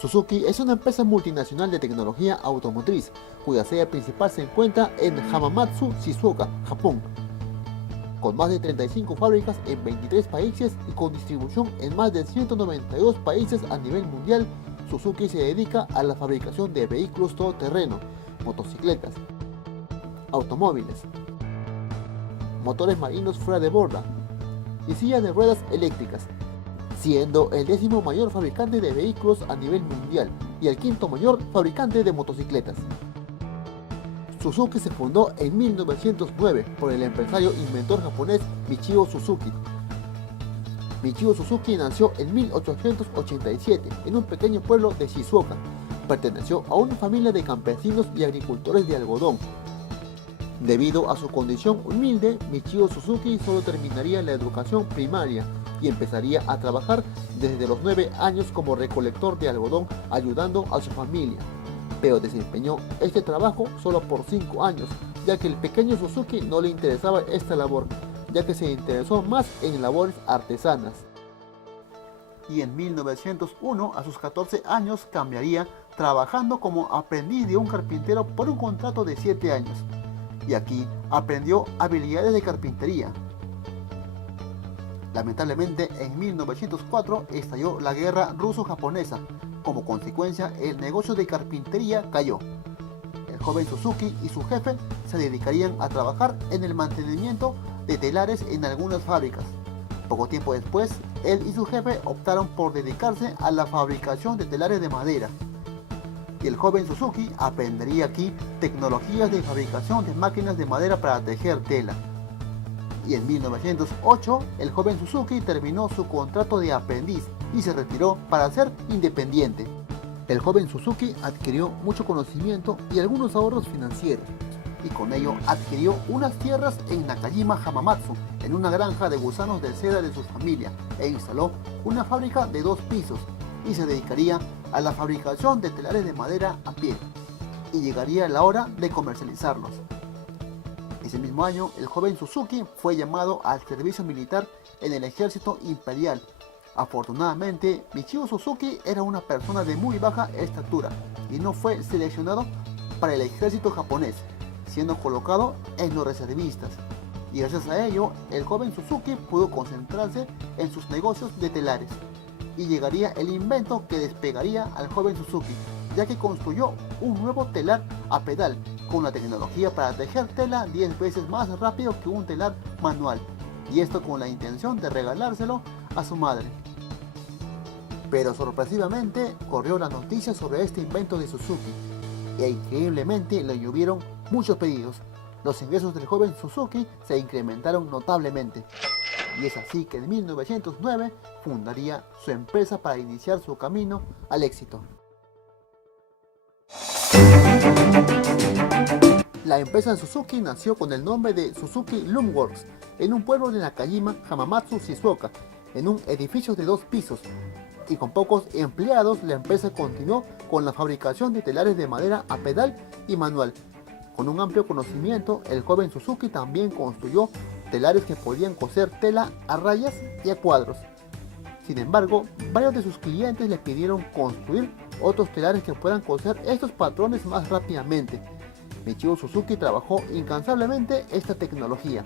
Suzuki es una empresa multinacional de tecnología automotriz, cuya sede principal se encuentra en Hamamatsu, Shizuoka, Japón, con más de 35 fábricas en 23 países y con distribución en más de 192 países a nivel mundial. Suzuki se dedica a la fabricación de vehículos todoterreno, motocicletas, automóviles, motores marinos fuera de borda y sillas de ruedas eléctricas, siendo el 10º mayor fabricante de vehículos a nivel mundial y el 5º mayor fabricante de motocicletas. Suzuki se fundó en 1909 por el empresario e inventor japonés Michio Suzuki. Michio Suzuki nació en 1887 en un pequeño pueblo de Shizuoka. Perteneció a una familia de campesinos y agricultores de algodón. Debido a su condición humilde, Michio Suzuki solo terminaría la educación primaria y empezaría a trabajar desde los 9 años como recolector de algodón ayudando a su familia. Pero desempeñó este trabajo solo por 5 años, ya que el pequeño Suzuki no le interesaba esta labor, ya que se interesó más en labores artesanas. Y en 1901, a sus 14 años, cambiaría trabajando como aprendiz de un carpintero por un contrato de 7 años. Y aquí aprendió habilidades de carpintería. Lamentablemente, en 1904 estalló la guerra ruso-japonesa. Como consecuencia, el negocio de carpintería cayó. El joven Suzuki y su jefe se dedicarían a trabajar en el mantenimiento de telares en algunas fábricas. Poco tiempo después, él y su jefe optaron por dedicarse a la fabricación de telares de madera. Y el joven Suzuki aprendería aquí tecnologías de fabricación de máquinas de madera para tejer tela. Y en 1908, el joven Suzuki terminó su contrato de aprendiz y se retiró para ser independiente. El joven Suzuki adquirió mucho conocimiento y algunos ahorros financieros, y con ello adquirió unas tierras en Nakajima Hamamatsu, en una granja de gusanos de seda de su familia, e instaló una fábrica de 2 pisos, y se dedicaría a la fabricación de telares de madera a pie, y llegaría la hora de comercializarlos. Ese mismo año, el joven Suzuki fue llamado al servicio militar en el ejército imperial. Afortunadamente, Michio Suzuki era una persona de muy baja estatura y no fue seleccionado para el ejército japonés, siendo colocado en los reservistas. Y gracias a ello, el joven Suzuki pudo concentrarse en sus negocios de telares. Y llegaría el invento que despegaría al joven Suzuki, ya que construyó un nuevo telar a pedal, con la tecnología para tejer tela 10 veces más rápido que un telar manual, y esto con la intención de regalárselo a su madre. Pero sorpresivamente corrió la noticia sobre este invento de Suzuki, e increíblemente le llovieron muchos pedidos. Los ingresos del joven Suzuki se incrementaron notablemente, y es así que en 1909 fundaría su empresa para iniciar su camino al éxito. La empresa Suzuki nació con el nombre de Suzuki Loomworks en un pueblo de Nakajima, Hamamatsu, Shizuoka, en un edificio de 2 pisos, y con pocos empleados la empresa continuó con la fabricación de telares de madera a pedal y manual. Con un amplio conocimiento, el joven Suzuki también construyó telares que podían coser tela a rayas y a cuadros. Sin embargo, varios de sus clientes le pidieron construir otros telares que puedan coser estos patrones más rápidamente. Michio Suzuki trabajó incansablemente esta tecnología.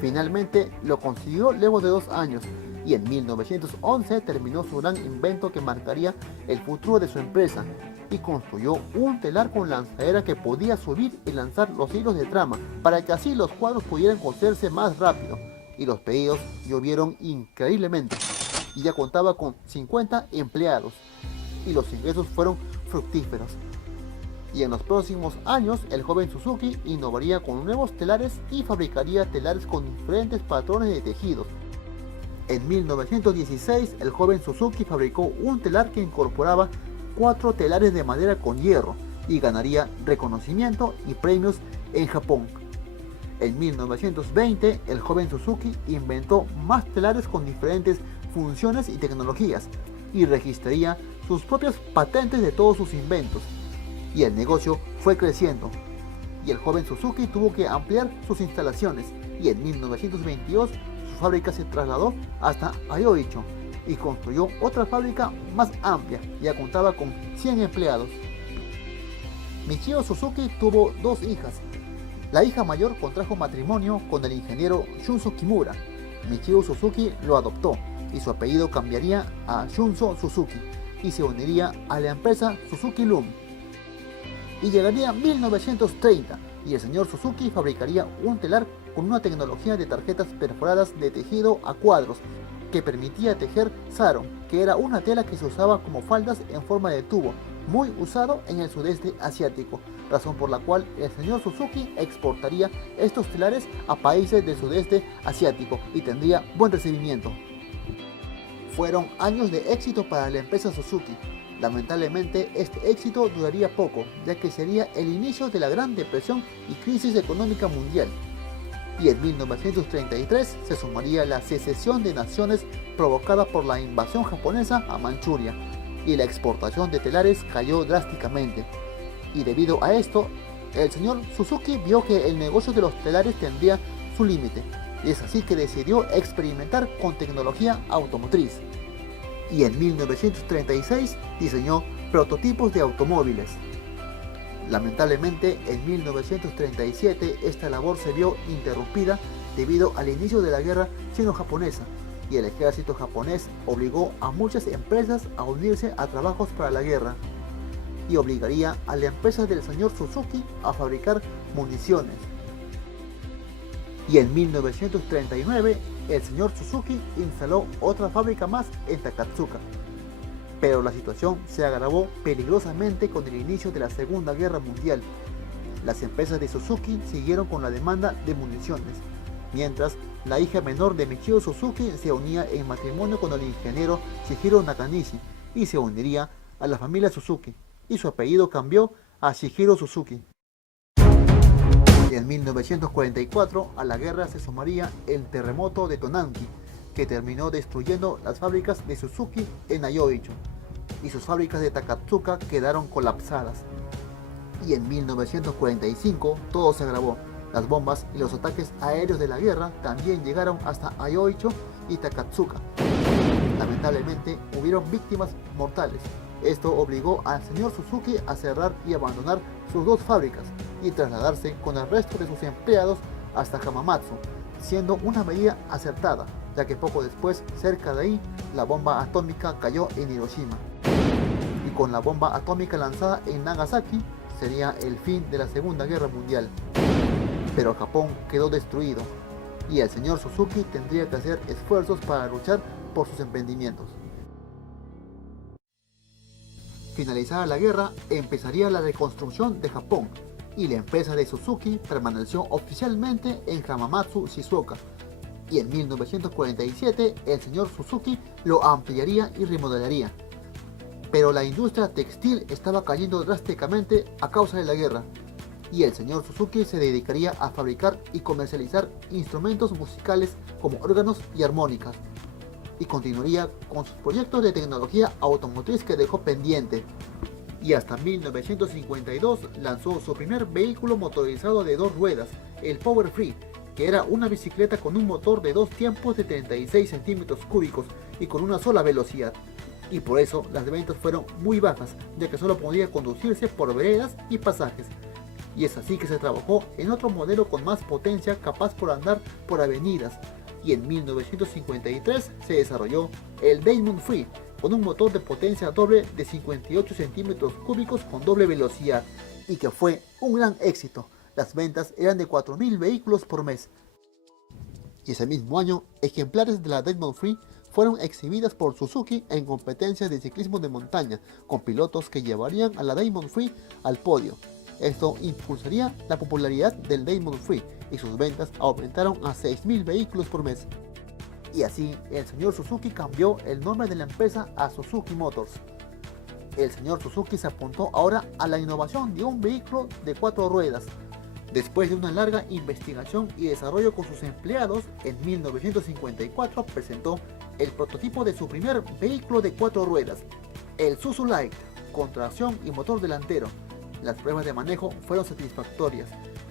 Finalmente lo consiguió luego de 2 años, y en 1911 terminó su gran invento que marcaría el futuro de su empresa, y construyó un telar con lanzadera que podía subir y lanzar los hilos de trama, para que así los cuadros pudieran coserse más rápido, y los pedidos llovieron increíblemente, y ya contaba con 50 empleados, y los ingresos fueron fructíferos. Y en los próximos años, el joven Suzuki innovaría con nuevos telares y fabricaría telares con diferentes patrones de tejidos. En 1916, el joven Suzuki fabricó un telar que incorporaba 4 telares de madera con hierro y ganaría reconocimiento y premios en Japón. En 1920, el joven Suzuki inventó más telares con diferentes funciones y tecnologías y registraría sus propias patentes de todos sus inventos. Y el negocio fue creciendo, y el joven Suzuki tuvo que ampliar sus instalaciones, y en 1922 su fábrica se trasladó hasta Ayoicho, y construyó otra fábrica más amplia, ya contaba con 100 empleados. Michio Suzuki tuvo dos hijas. La hija mayor contrajo matrimonio con el ingeniero Shunzo Kimura. Michio Suzuki lo adoptó y su apellido cambiaría a Shunzo Suzuki y se uniría a la empresa Suzuki Loom. Y llegaría 1930 y el señor Suzuki fabricaría un telar con una tecnología de tarjetas perforadas de tejido a cuadros que permitía tejer sarong, que era una tela que se usaba como faldas en forma de tubo, muy usado en el sudeste asiático, razón por la cual el señor Suzuki exportaría estos telares a países del sudeste asiático y tendría buen recibimiento. Fueron años de éxito para la empresa Suzuki. Lamentablemente este éxito duraría poco, ya que sería el inicio de la Gran Depresión y crisis económica mundial. Y en 1933 se sumaría la secesión de naciones provocada por la invasión japonesa a Manchuria, y la exportación de telares cayó drásticamente. Y debido a esto, el señor Suzuki vio que el negocio de los telares tendría su límite, y es así que decidió experimentar con tecnología automotriz. Y en 1936 diseñó prototipos de automóviles. Lamentablemente, en 1937 esta labor se vio interrumpida debido al inicio de la guerra sino-japonesa, y el ejército japonés obligó a muchas empresas a unirse a trabajos para la guerra, y obligaría a la empresa del señor Suzuki a fabricar municiones. Y en 1939 el señor Suzuki instaló otra fábrica más en Takatsuka. Pero la situación se agravó peligrosamente con el inicio de la Segunda Guerra Mundial. Las empresas de Suzuki siguieron con la demanda de municiones, mientras la hija menor de Michio Suzuki se unía en matrimonio con el ingeniero Shihiro Nakanishi y se uniría a la familia Suzuki, y su apellido cambió a Shihiro Suzuki. Y en 1944 a la guerra se sumaría el terremoto de Tonanki, que terminó destruyendo las fábricas de Suzuki en Ayoicho, y sus fábricas de Takatsuka quedaron colapsadas. Y en 1945 todo se agravó. Las bombas y los ataques aéreos de la guerra también llegaron hasta Ayoicho y Takatsuka. Lamentablemente hubieron víctimas mortales. Esto obligó al señor Suzuki a cerrar y abandonar sus dos fábricas y trasladarse con el resto de sus empleados hasta Hamamatsu, siendo una medida acertada, ya que poco después, cerca de ahí, la bomba atómica cayó en Hiroshima. Y con la bomba atómica lanzada en Nagasaki, sería el fin de la Segunda Guerra Mundial. Pero Japón quedó destruido, y el señor Suzuki tendría que hacer esfuerzos para luchar por sus emprendimientos. Finalizada la guerra, empezaría la reconstrucción de Japón, y la empresa de Suzuki permaneció oficialmente en Hamamatsu, Shizuoka. Y en 1947 el señor Suzuki lo ampliaría y remodelaría. Pero la industria textil estaba cayendo drásticamente a causa de la guerra, y el señor Suzuki se dedicaría a fabricar y comercializar instrumentos musicales como órganos y armónicas, y continuaría con sus proyectos de tecnología automotriz que dejó pendiente. Y hasta 1952 lanzó su primer vehículo motorizado de dos ruedas, el Power Free, que era una bicicleta con un motor de dos tiempos de 36 centímetros cúbicos y con una sola velocidad. Y por eso las ventas fueron muy bajas, ya que solo podía conducirse por veredas y pasajes. Y es así que se trabajó en otro modelo con más potencia, capaz por andar por avenidas. Y en 1953 se desarrolló el Diamond Free, con un motor de potencia doble de 58 centímetros cúbicos con doble velocidad, y que fue un gran éxito. Las ventas eran de 4.000 vehículos por mes. Y ese mismo año, ejemplares de la Diamond Free fueron exhibidas por Suzuki en competencias de ciclismo de montaña, con pilotos que llevarían a la Diamond Free al podio. Esto impulsaría la popularidad del Diamond Free y sus ventas aumentaron a 6.000 vehículos por mes. Y así, el señor Suzuki cambió el nombre de la empresa a Suzuki Motors. El señor Suzuki se apuntó ahora a la innovación de un vehículo de 4 ruedas. Después de una larga investigación y desarrollo con sus empleados, en 1954 presentó el prototipo de su primer vehículo de 4 ruedas, el Suzu Light, con tracción y motor delantero. Las pruebas de manejo fueron satisfactorias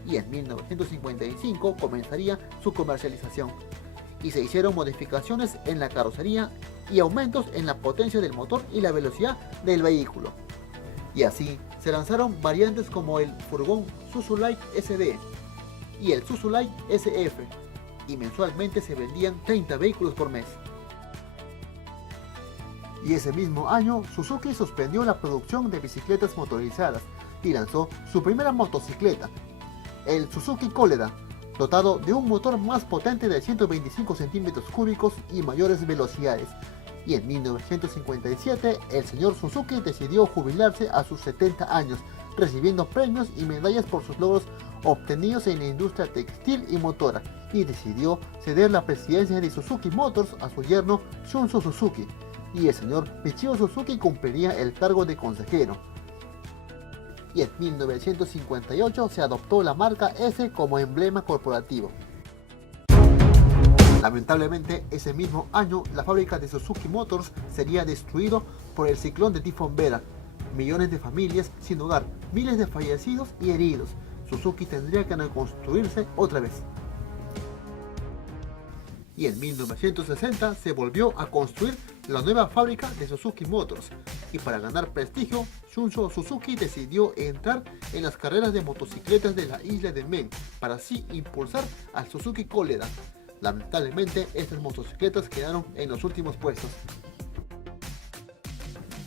y en 1955 comenzaría su comercialización. Y se hicieron modificaciones en la carrocería y aumentos en la potencia del motor y la velocidad del vehículo. Y así se lanzaron variantes como el furgón Suzu Light SD y el Suzu Light SF, y mensualmente se vendían 30 vehículos por mes. Y ese mismo año Suzuki suspendió la producción de bicicletas motorizadas y lanzó su primera motocicleta, el Suzuki Koleda, dotado de un motor más potente de 125 centímetros cúbicos y mayores velocidades. Y en 1957 el señor Suzuki decidió jubilarse a sus 70 años, recibiendo premios y medallas por sus logros obtenidos en la industria textil y motora, y decidió ceder la presidencia de Suzuki Motors a su yerno Shunzo Suzuki, y el señor Michio Suzuki cumpliría el cargo de consejero. Y en 1958 se adoptó la marca S como emblema corporativo. Lamentablemente, ese mismo año, la fábrica de Suzuki Motors sería destruido por el ciclón de tifón Vera. Millones de familias sin hogar, miles de fallecidos y heridos. Suzuki tendría que reconstruirse otra vez. Y en 1960 se volvió a construir la nueva fábrica de Suzuki Motors, y para ganar prestigio, Shunzo Suzuki decidió entrar en las carreras de motocicletas de la isla de Men, para así impulsar al Suzuki Koleda. Lamentablemente, estas motocicletas quedaron en los últimos puestos.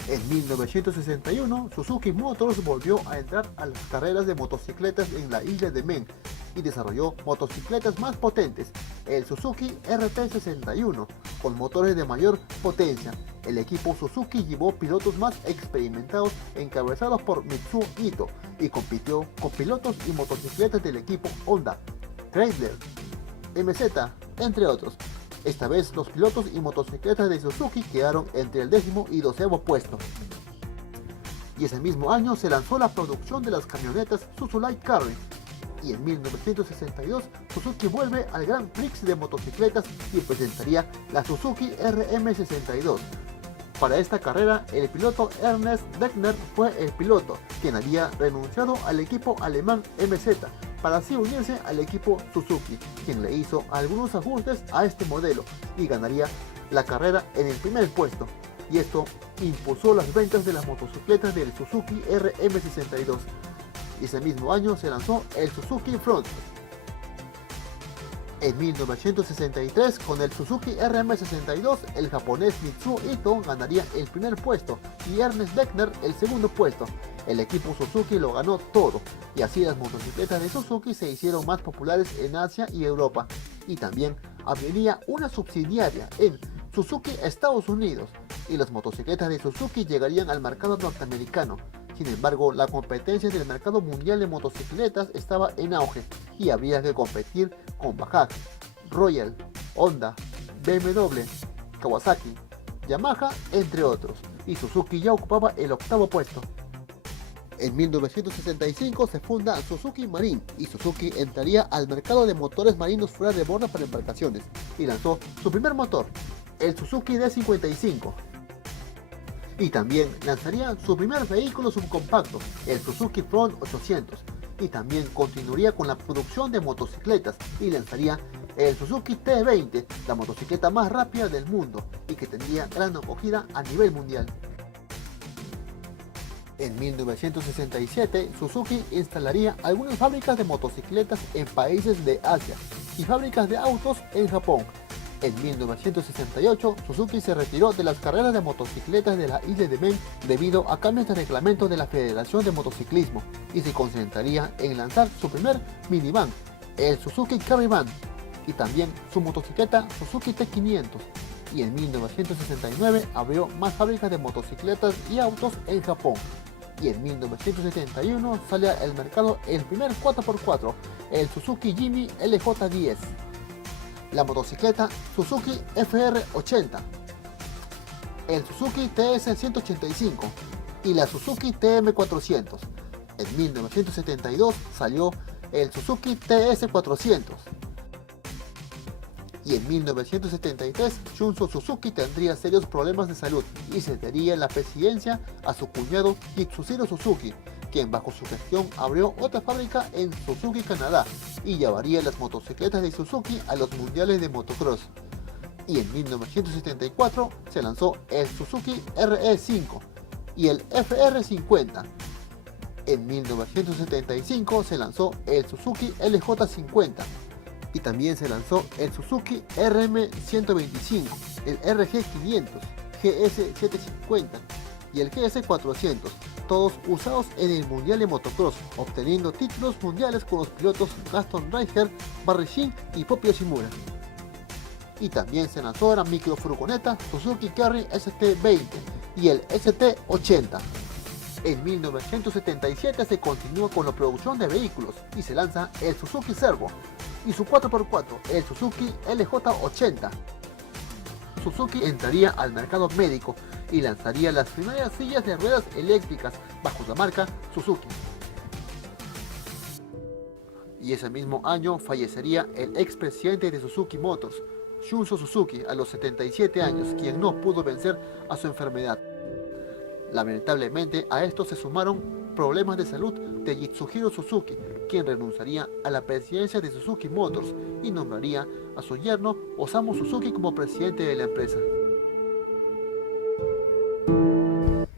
En 1961, Suzuki Motors volvió a entrar a las carreras de motocicletas en la isla de Men y desarrolló motocicletas más potentes, el Suzuki RT61, con motores de mayor potencia. El equipo Suzuki llevó pilotos más experimentados encabezados por Mitsuo Ito y compitió con pilotos y motocicletas del equipo Honda, Chrysler, MZ, entre otros. Esta vez los pilotos y motocicletas de Suzuki quedaron entre el 10º y 12º puesto. Y ese mismo año se lanzó la producción de las camionetas Suzu Light Carry. Y en 1962 Suzuki vuelve al Grand Prix de motocicletas y presentaría la Suzuki RM62. Para esta carrera, el piloto Ernest Beckner fue el piloto, quien había renunciado al equipo alemán MZ para así unirse al equipo Suzuki, quien le hizo algunos ajustes a este modelo y ganaría la carrera en el primer puesto. Y esto impulsó las ventas de las motocicletas del Suzuki RM62. Y ese mismo año se lanzó el Suzuki Front. En 1963, con el Suzuki RM62, el japonés Mitsuo Ito ganaría el primer puesto y Ernest Beckner el segundo puesto. El equipo Suzuki lo ganó todo, y así las motocicletas de Suzuki se hicieron más populares en Asia y Europa, y también abriría una subsidiaria en Suzuki Estados Unidos, y las motocicletas de Suzuki llegarían al mercado norteamericano. Sin embargo, la competencia del mercado mundial de motocicletas estaba en auge y había que competir con Bajaj, Royal, Honda, BMW, Kawasaki, Yamaha, entre otros, y Suzuki ya ocupaba el 8º puesto. En 1965 se funda Suzuki Marine y Suzuki entraría al mercado de motores marinos fuera de borda para embarcaciones y lanzó su primer motor, el Suzuki D55. Y también lanzaría su primer vehículo subcompacto, el Suzuki Front 800, y también continuaría con la producción de motocicletas y lanzaría el Suzuki T20, la motocicleta más rápida del mundo y que tendría gran acogida a nivel mundial. En 1967, Suzuki instalaría algunas fábricas de motocicletas en países de Asia y fábricas de autos en Japón. En 1968, Suzuki se retiró de las carreras de motocicletas de la isla de Men debido a cambios de reglamento de la Federación de Motociclismo y se concentraría en lanzar su primer minivan, el Suzuki Carry-Van, y también su motocicleta Suzuki T500. Y en 1969 abrió más fábricas de motocicletas y autos en Japón. Y en 1971 sale al mercado el primer 4x4, el Suzuki Jimny LJ10. La motocicleta Suzuki FR80, el Suzuki TS185 y la Suzuki TM400. En 1972 salió el Suzuki TS400. Y en 1973 Shunzo Suzuki tendría serios problemas de salud y cedería la presidencia a su cuñado Kitsuhiro Suzuki, quien bajo su gestión abrió otra fábrica en Suzuki, Canadá, y llevaría las motocicletas de Suzuki a los mundiales de motocross. Y en 1974 se lanzó el Suzuki RE5 y el FR50. En 1975 se lanzó el Suzuki LJ50 y también se lanzó el Suzuki RM125, el RG500, GS750 y el GS400, todos usados en el Mundial de Motocross, obteniendo títulos mundiales con los pilotos Gaston Reicher, Barry Sheen y Poppi Yoshimura. Y también se lanzó la microfurgoneta Suzuki Carry ST20 y el ST80. En 1977 se continúa con la producción de vehículos y se lanza el Suzuki Servo y su 4x4, el Suzuki LJ80. Suzuki entraría al mercado médico y lanzaría las primeras sillas de ruedas eléctricas bajo la marca Suzuki. Y ese mismo año fallecería el expresidente de Suzuki Motors, Shunzo Suzuki, a los 77 años, quien no pudo vencer a su enfermedad. Lamentablemente a esto se sumaron problemas de salud de Yatsuhiro Suzuki, quien renunciaría a la presidencia de Suzuki Motors y nombraría a su yerno Osamu Suzuki como presidente de la empresa.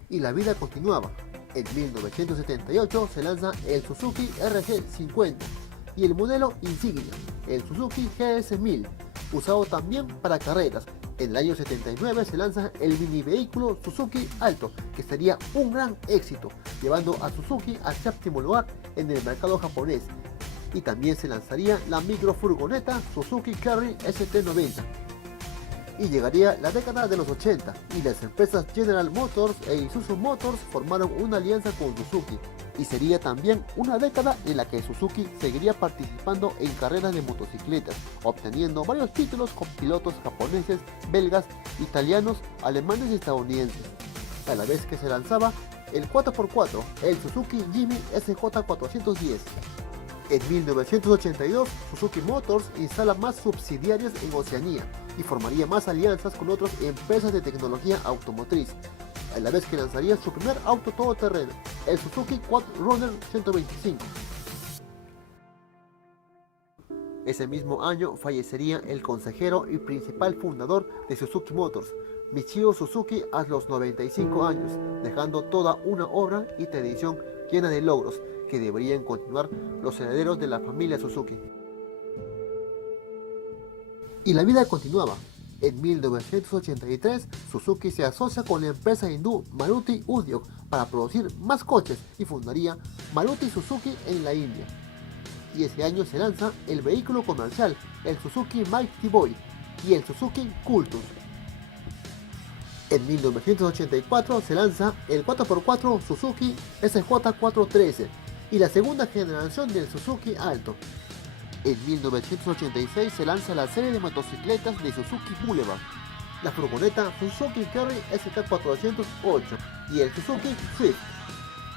Y la vida continuaba. En 1978 se lanza el Suzuki RG50 y el modelo insignia, el Suzuki GS1000, usado también para carreras. En el año 79 se lanza el mini vehículo Suzuki Alto, que sería un gran éxito, llevando a Suzuki al séptimo lugar en el mercado japonés. Y también se lanzaría la microfurgoneta Suzuki Carry ST90. Y llegaría la década de los 80 y las empresas General Motors e Isuzu Motors formaron una alianza con Suzuki. Y sería también una década en la que Suzuki seguiría participando en carreras de motocicletas, obteniendo varios títulos con pilotos japoneses, belgas, italianos, alemanes y estadounidenses. A la vez que se lanzaba el 4x4, el Suzuki Jimny SJ410. En 1982, Suzuki Motors instala más subsidiarias en Oceanía y formaría más alianzas con otras empresas de tecnología automotriz, a la vez que lanzaría su primer auto todoterreno, el Suzuki Quad Runner 125. Ese mismo año fallecería el consejero y principal fundador de Suzuki Motors, Michio Suzuki, a los 95 años, dejando toda una obra y tradición llena de logros que deberían continuar los herederos de la familia Suzuki. Y la vida continuaba. En 1983, Suzuki se asocia con la empresa hindú Maruti Udyog para producir más coches y fundaría Maruti Suzuki en la India. Y ese año se lanza el vehículo comercial, el Suzuki Mighty Boy y el Suzuki Cultus. En 1984 se lanza el 4x4 Suzuki SJ413 y la segunda generación del Suzuki Alto. En 1986 se lanza la serie de motocicletas de Suzuki Boulevard, la furgoneta Suzuki Carry SK408 y el Suzuki Swift.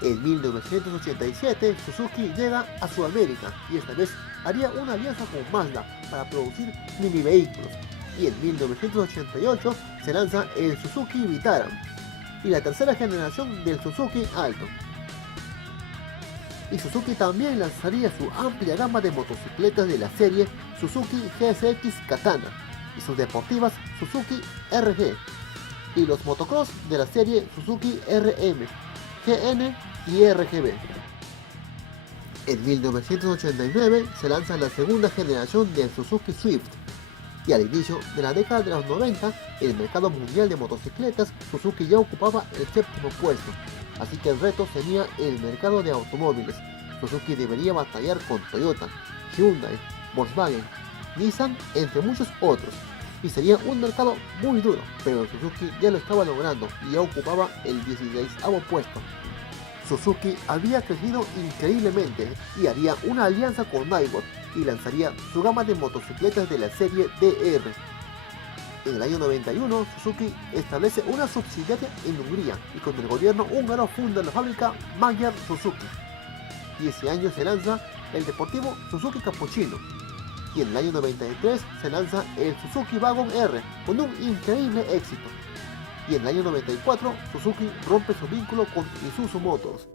En 1987 Suzuki llega a Sudamérica y esta vez haría una alianza con Mazda para producir mini vehículos. Y en 1988 se lanza el Suzuki Vitara y la tercera generación del Suzuki Alto. Y Suzuki también lanzaría su amplia gama de motocicletas de la serie Suzuki GSX Katana y sus deportivas Suzuki RG y los motocross de la serie Suzuki RM, GN y RGB. En 1989 se lanza la segunda generación del Suzuki Swift y al inicio de la década de los 90 en el mercado mundial de motocicletas Suzuki ya ocupaba el séptimo puesto. Así que el reto sería el mercado de automóviles. Suzuki debería batallar con Toyota, Hyundai, Volkswagen, Nissan, entre muchos otros. Y sería un mercado muy duro, pero Suzuki ya lo estaba logrando y ya ocupaba el 16º puesto. Suzuki había crecido increíblemente y haría una alianza con Daewoo y lanzaría su gama de motocicletas de la serie DR. En el año 91, Suzuki establece una subsidiaria en Hungría y con el gobierno húngaro funda la fábrica Magyar Suzuki. Y ese año se lanza el deportivo Suzuki Cappuccino. Y en el año 93 se lanza el Suzuki Wagon R con un increíble éxito. Y en el año 94, Suzuki rompe su vínculo con Isuzu Motors.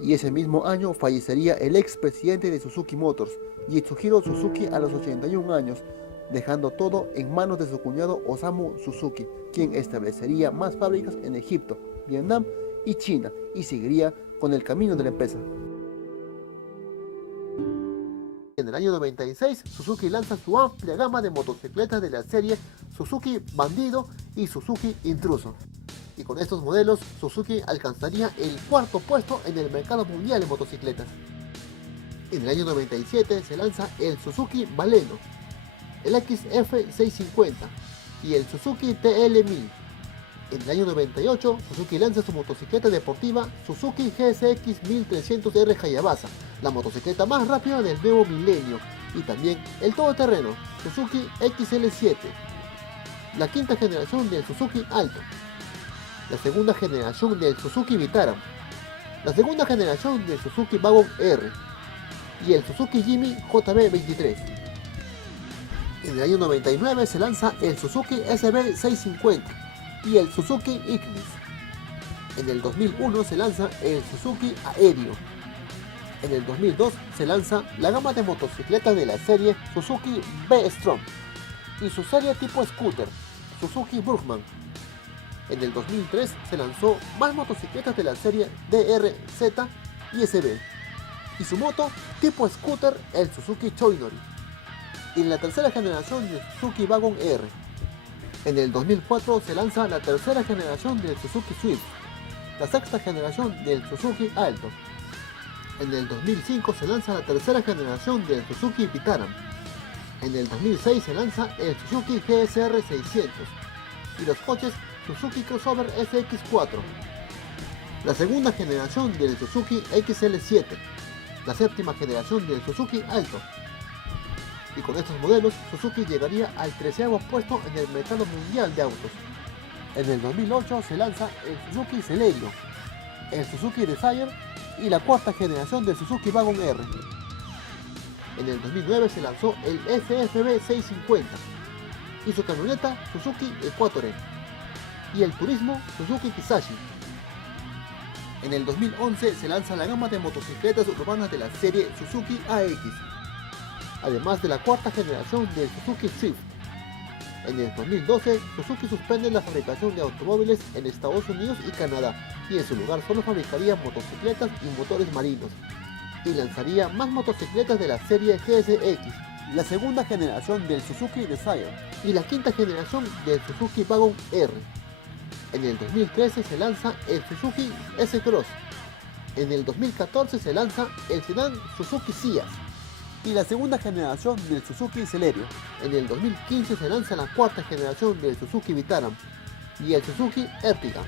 Y ese mismo año fallecería el expresidente de Suzuki Motors, Yatsuhiro Suzuki, a los 81 años, dejando todo en manos de su cuñado Osamu Suzuki, quien establecería más fábricas en Egipto, Vietnam y China, y seguiría con el camino de la empresa. En el año 96, Suzuki lanza su amplia gama de motocicletas de la serie Suzuki Bandido y Suzuki Intruso. Y con estos modelos, Suzuki alcanzaría el cuarto puesto en el mercado mundial de motocicletas. En el año 97 se lanza el Suzuki Baleno, el XF650 y el Suzuki TL1000. En el año 98, Suzuki lanza su motocicleta deportiva Suzuki GSX 1300R Hayabusa, la motocicleta más rápida del nuevo milenio, y también el todoterreno Suzuki XL7, la quinta generación del Suzuki Alto, la segunda generación del Suzuki Vitara, la segunda generación del Suzuki Wagon R y el Suzuki Jimny JB23. En el año 99 se lanza el Suzuki SB650 y el Suzuki Ignis. En el 2001 se lanza el Suzuki Aereo. En el 2002 se lanza la gama de motocicletas de la serie Suzuki B-Strom y su serie tipo scooter, Suzuki Burgman. En el 2003 se lanzó más motocicletas de la serie DRZ y SB, y su moto tipo scooter, el Suzuki Choinori, y en la tercera generación del Suzuki Wagon R. En el 2004 se lanza la tercera generación del Suzuki Swift, la sexta generación del Suzuki Alto. En el 2005 se lanza la tercera generación del Suzuki Vitara. En el 2006 se lanza el Suzuki GSR 600 y los coches Suzuki Crossover SX4, la segunda generación del Suzuki XL7, la séptima generación del Suzuki Alto. Y con estos modelos, Suzuki llegaría al 13º puesto en el mercado mundial de autos. En el 2008 se lanza el Suzuki Celerio, el Suzuki Desire y la cuarta generación del Suzuki Wagon R. En el 2009 se lanzó el SFB 650 y su camioneta Suzuki Equatore y el turismo Suzuki Kisashi. En el 2011 se lanza la gama de motocicletas urbanas de la serie Suzuki AX, además de la cuarta generación del Suzuki Swift. En el 2012, Suzuki suspende la fabricación de automóviles en Estados Unidos y Canadá, y en su lugar solo fabricaría motocicletas y motores marinos, y lanzaría más motocicletas de la serie GSX, la segunda generación del Suzuki Desire y la quinta generación del Suzuki Wagon R. En el 2013 se lanza el Suzuki S-Cross. En el 2014 se lanza el sedán Suzuki Ciaz y la segunda generación del Suzuki Celerio. En el 2015 se lanza la cuarta generación del Suzuki Vitara y el Suzuki Ertiga.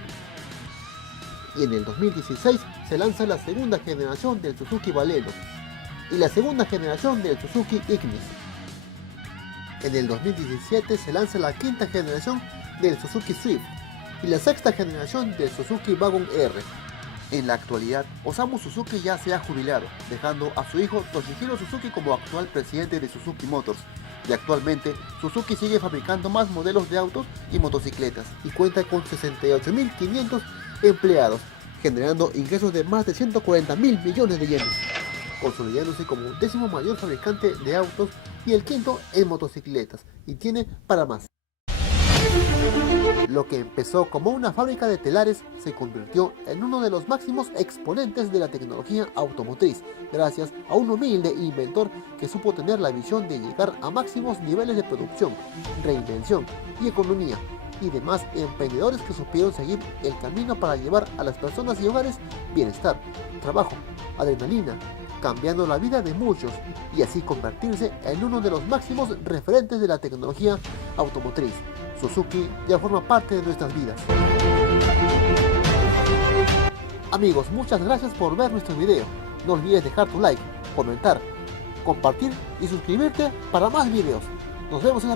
Y en el 2016 se lanza la segunda generación del Suzuki Baleno y la segunda generación del Suzuki Ignis. En el 2017 se lanza la quinta generación del Suzuki Swift y la sexta generación del Suzuki Wagon R. En la actualidad, Osamu Suzuki ya se ha jubilado, dejando a su hijo Toshihiro Suzuki como actual presidente de Suzuki Motors, y actualmente Suzuki sigue fabricando más modelos de autos y motocicletas, y cuenta con 68.500 empleados, generando ingresos de más de 140.000 millones de yenes, consolidándose como el 10º mayor fabricante de autos y el 5º en motocicletas, y tiene para más. Lo que empezó como una fábrica de telares se convirtió en uno de los máximos exponentes de la tecnología automotriz, gracias a un humilde inventor que supo tener la visión de llegar a máximos niveles de producción, reinvención y economía, y demás emprendedores que supieron seguir el camino para llevar a las personas y hogares bienestar, trabajo, adrenalina, cambiando la vida de muchos y así convertirse en uno de los máximos referentes de la tecnología automotriz. Suzuki ya forma parte de nuestras vidas. Amigos, muchas gracias por ver nuestro video. No olvides dejar tu like, comentar, compartir y suscribirte para más videos. Nos vemos en la